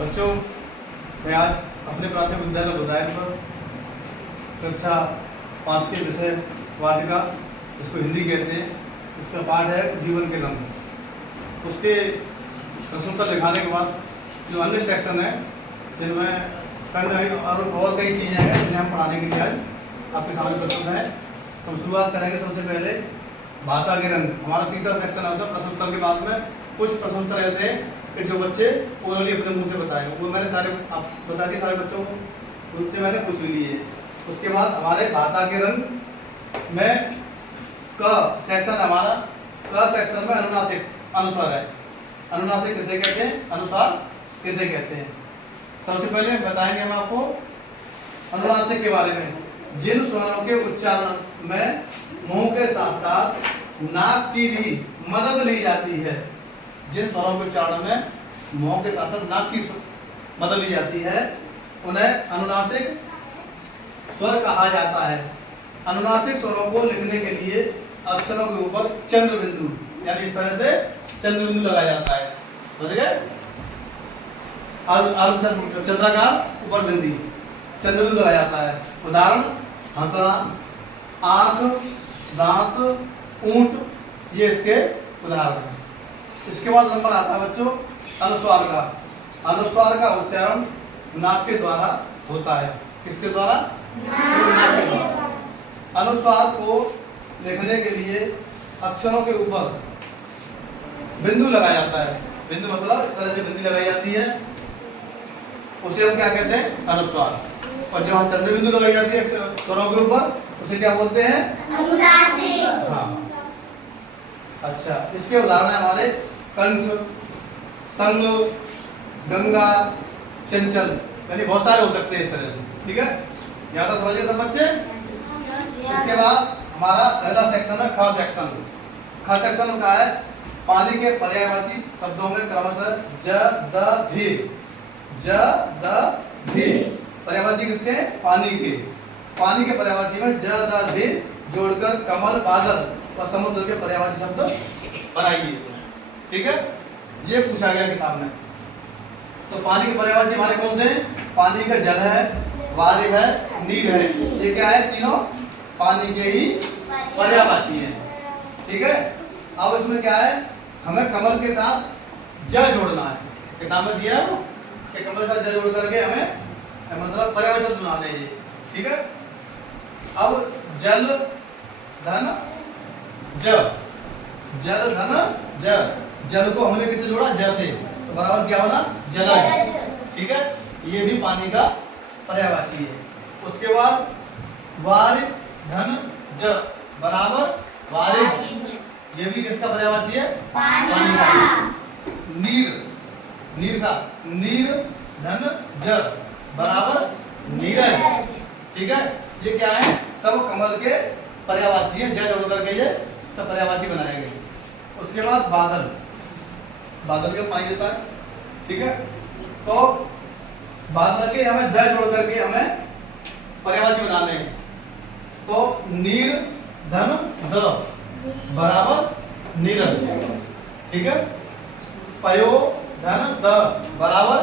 बच्चों, मैं आज अपने प्राथमिक विद्यालय बुदायन पर कक्षा 5 के विषय वाटिका, इसको हिंदी कहते हैं, उसका पाठ है जीवन के रंग। उसके प्रश्नोत्तर लिखाने के बाद जो अन्य सेक्शन है जिनमें कई और कई चीज़ें हैं जिन्हें हम पढ़ाने के लिए आज आपके सामने प्रस्तुत है। हम शुरुआत करेंगे सबसे पहले भाषा के रंग। हमारा तीसरा सेक्शन है उसमें प्रश्नोत्तर के बाद में कुछ प्रश्नोत्तर ऐसे हैं कि जो बच्चे ओरली अपने मुंह से बताएंगे, वो मैंने सारे आप बता दिए सारे बच्चों को, उनसे मैंने पूछ भी लिए। उसके बाद हमारे भाषा के रंग में क सेक्शन हमारा, क सेक्शन में अनुनासिक अनुस्वार है। अनुनासिक किसे कहते हैं, अनुस्वार किसे कहते हैं। सबसे पहले बताएंगे हम आपको अनुनासिक के बारे में। जिन स्वरों के उच्चारण में मुंह के साथ साथ नाक की भी मदद ली जाती है, जिन स्वरों के उच्चारण में मुंह के साथ साथ नाक की मदद ली जाती है, उन्हें अनुनासिक स्वर कहा जाता है। अनुनासिक स्वरों को लिखने के लिए अक्षरों के ऊपर चंद्र बिंदु, यानी इस तरह से चंद्र बिंदु लगाया जाता है, समझ गए। चंद्राकार ऊपर बिंदी चंद्र बिंदु लगाया जाता है। उदाहरण हंसना, आंख, दांत, ऊंट, ये इसके उदाहरण हैं। इसके बाद नंबर आता है बच्चों अनुस्वार का। अनुस्वार का उच्चारण नाक के द्वारा होता है। किसके द्वारा? नाक के द्वारा। अनुस्वार को लिखने के लिए अक्षरों के ऊपर बिंदु लगाया जाता है। बिंदु मतलब इस तरह से बिंदी लगाई जाती है, उसे हम क्या कहते हैं, अनुस्वार। और जो हम चंद्र बिंदु लगाई जाती है स्वरों के ऊपर, उसे क्या बोलते हैं, अनुनासिक। हाँ, अच्छा। इसके उदाहरण है हमारे कंठ, संग, गंगा, चंचल, यानी बहुत सारे हो सकते हैं इस तरह से। ठीक है, ज्यादा समझिए सब बच्चे। इसके बाद हमारा पहला सेक्शन है ख सेक्शन। ख सेक्शन का है पानी के पर्यायवाची शब्दों में क्रमशः ज, द, धी। ज, द, धी पर्यायवाची किसके? पानी के। पानी के पर्यायवाची में ज, द, धी जोड़कर कमल, बादल और समुद्र के पर्यायवाची शब्द बनाइए। ठीक है, ये पूछा गया किताब में। तो पानी के पर्यायवाची हमारे कौन से हैं? पानी का जल है, वायु है, नीर है। ये क्या है? तीनों पानी के ही पर्यायवाची हैं। ठीक है, अब इसमें क्या है, हमें कमल के साथ ज जोड़ना है। किताब में दिया है कि कमल के साथ ज जोड़ करके हमें मतलब पर्यायवाची शब्द बनाने हैं। ठीक है, अब जल, धन, ज। जल, धन, ज। जल को हमने किससे जोड़ा? ज से, तो बराबर क्या बना? जलज। ठीक है, ये भी पानी का पर्यायवाची है। उसके बाद वारि, धन, ज बराबर वारिज, ये भी किसका पर्यायवाची है? पानी का। नीर, नीर का नीर, धन, ज बराबर नीरज। ठीक है, ये क्या है? सब कमल के पर्यायवाची है। ज जोड़ करके ये सब पर्यायवाची बनाए गए। उसके बाद बादल, बादल के पानी देता है। ठीक है, तो बादल के हमें ज जोड़ करके हमें पर्यायवाची बनाने हैं। तो नीर, धन, द बराबर नीरज। ठीक है, पयो, धन, द बराबर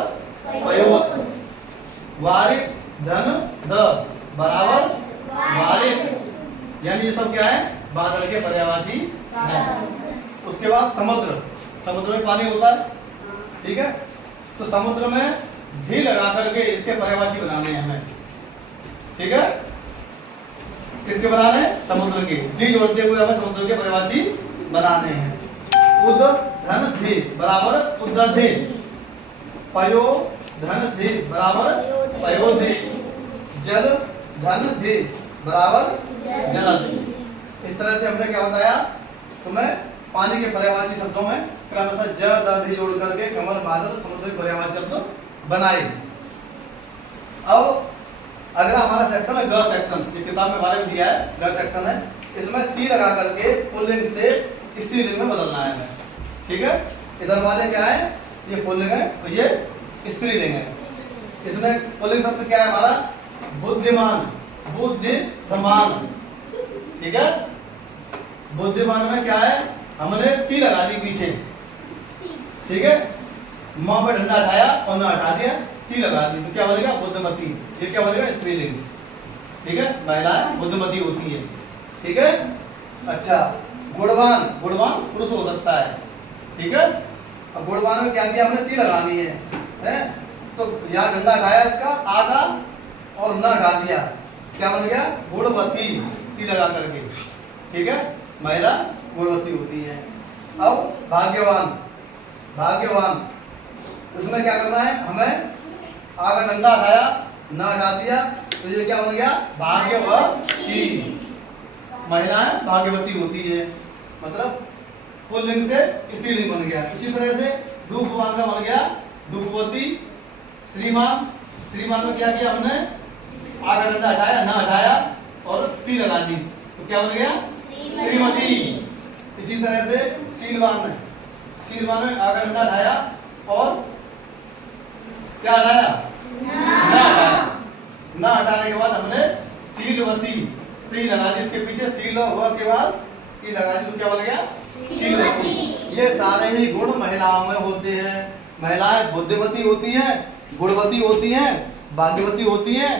पयोत। वारि, धन, द बराबर वारित। यानी ये सब क्या है? बादल के पर्यायवाची है। उसके बाद समुद्र, समुद्र में पानी होता है। ठीक है, तो समुद्र में धी लगा करके इसके पर्यायवाची बनाने हैं हमें। ठीक है, किसके बनाने हैं? समुद्र के। धी जोड़ते हुए हमें समुद्र के पर्यायवाची बनाने हैं। उद, धन, धी बराबर उदधि। पयो, धन, धी बराबर पयोधि। जल, धन, धी बराबर जलधि। इस तरह से हमने क्या बताया तुम्हें? पानी के पर्यायवाची शब्दों में क्रमशः ज, द, धी जोड़ करके कमल, बादल, समुद्र के पर्यायवाची शब्द बनाए। अब अगला हमारा सेक्शन है ग सेक्शन। ये किताब में बारे में दिया है, ग सेक्शन है। इसमें ती लगा करके पुल्लिंग से स्त्रीलिंग में बदलना है हमें। ठीक है, इधर वाले क्या है? ये पुल्लिंग है और ये स्त्रीलिंग है। इसमें पुल्लिंग शब्द क्या है हमारा? बुद्धिमान, बुद्धिमान। ठीक है, बुद्धिमान में क्या है? हमने ती लगा दी पीछे। ठीक है, माँ पे डंडा उठाया और ना हटा दिया, ती लगा दी, तो क्या बनेगा? बुद्धिमती। ये क्या बनेगा? स्त्रीलिंग। ठीक है, महिलाएं बुद्धिमती होती है। ठीक है। अच्छा, गुणवान, गुणवान पुरुष हो सकता है। ठीक है। अब गुणवान में क्या किया हमने? ती लगानी है? तो यहाँ डंडा उठाया इसका आ का और ना हटा दिया, क्या बन गया? गुणवती, ती लगा करके। ठीक है, महिला गुणवती होती है। अब भाग्यवान, भाग्यवान उसमें क्या करना है हमें? आ का डंडा उठाया, ना हटा दिया, तो ये क्या बन गया? भाग्यवती। महिलाएं भाग्यवती होती है, मतलब पुल्लिंग से स्त्रीलिंग बन गया। इसी तरह से रूपवान का बन गया रूपवती। श्रीमान, श्रीमान में क्या किया हमने? आ का डंडा हटाया, ना हटाया और ती लगा दी, तो क्या बन गया? श्रीमती। इसी तरह से शीलवान में, शीलवान में आ का डंडा हटाया और क्या हटाया? ना हटाया। ना हटाने के बाद हमने शीलवती, ती लगा दी इसके पीछे, शील हुआ के बाद ती लगा दी, तो क्या बन गया? शीलवती। ये सारे ही गुण महिलाओं में होते हैं। महिलाएं बुद्धिमती होती हैं, गुणवती होती हैं, भाग्यवती होती हैं,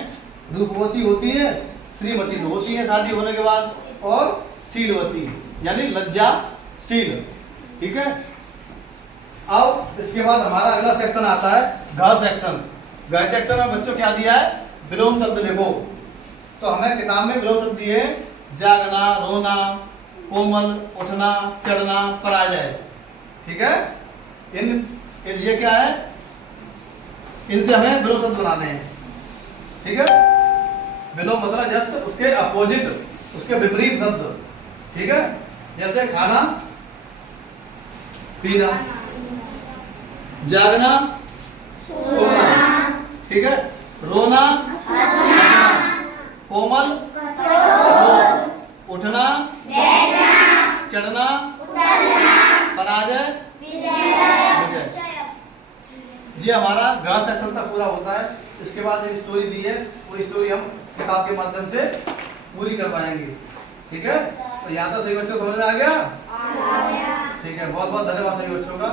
रूपवती होती है, श्रीमती होती है शादी होने के बाद, और शीलवती यानी लज्जाशील। ठीक है। अब इसके बाद हमारा अगला सेक्शन आता है घ सेक्शन। घ सेक्शन में बच्चों क्या दिया है? विलोम शब्द लिखो। तो हमें किताब में विलोम शब्द दिए जागना, रोना, कोमल, उठना, चढ़ना, पराजय। ठीक है। इन ये क्या है? इनसे हमें विलोम शब्द बनाने हैं। ठीक है। विलोम मतलब जस्ट उसके अपोजिट, उसके विपरीत शब्द। ठीक है। जैसे खाना पीना, जागना सोना, ठीक है, रोना हंसना, कोमल उठना चढ़ना, पराजय विजय। ये हमारा घ सेक्शन तक पूरा होता है। इसके बाद एक स्टोरी दी है, वो स्टोरी हम किताब के माध्यम से पूरी कर पाएंगे। ठीक है। तो यहाँ तक सही बच्चों समझ में आ गया? ठीक है, बहुत बहुत धन्यवाद सही बच्चों का।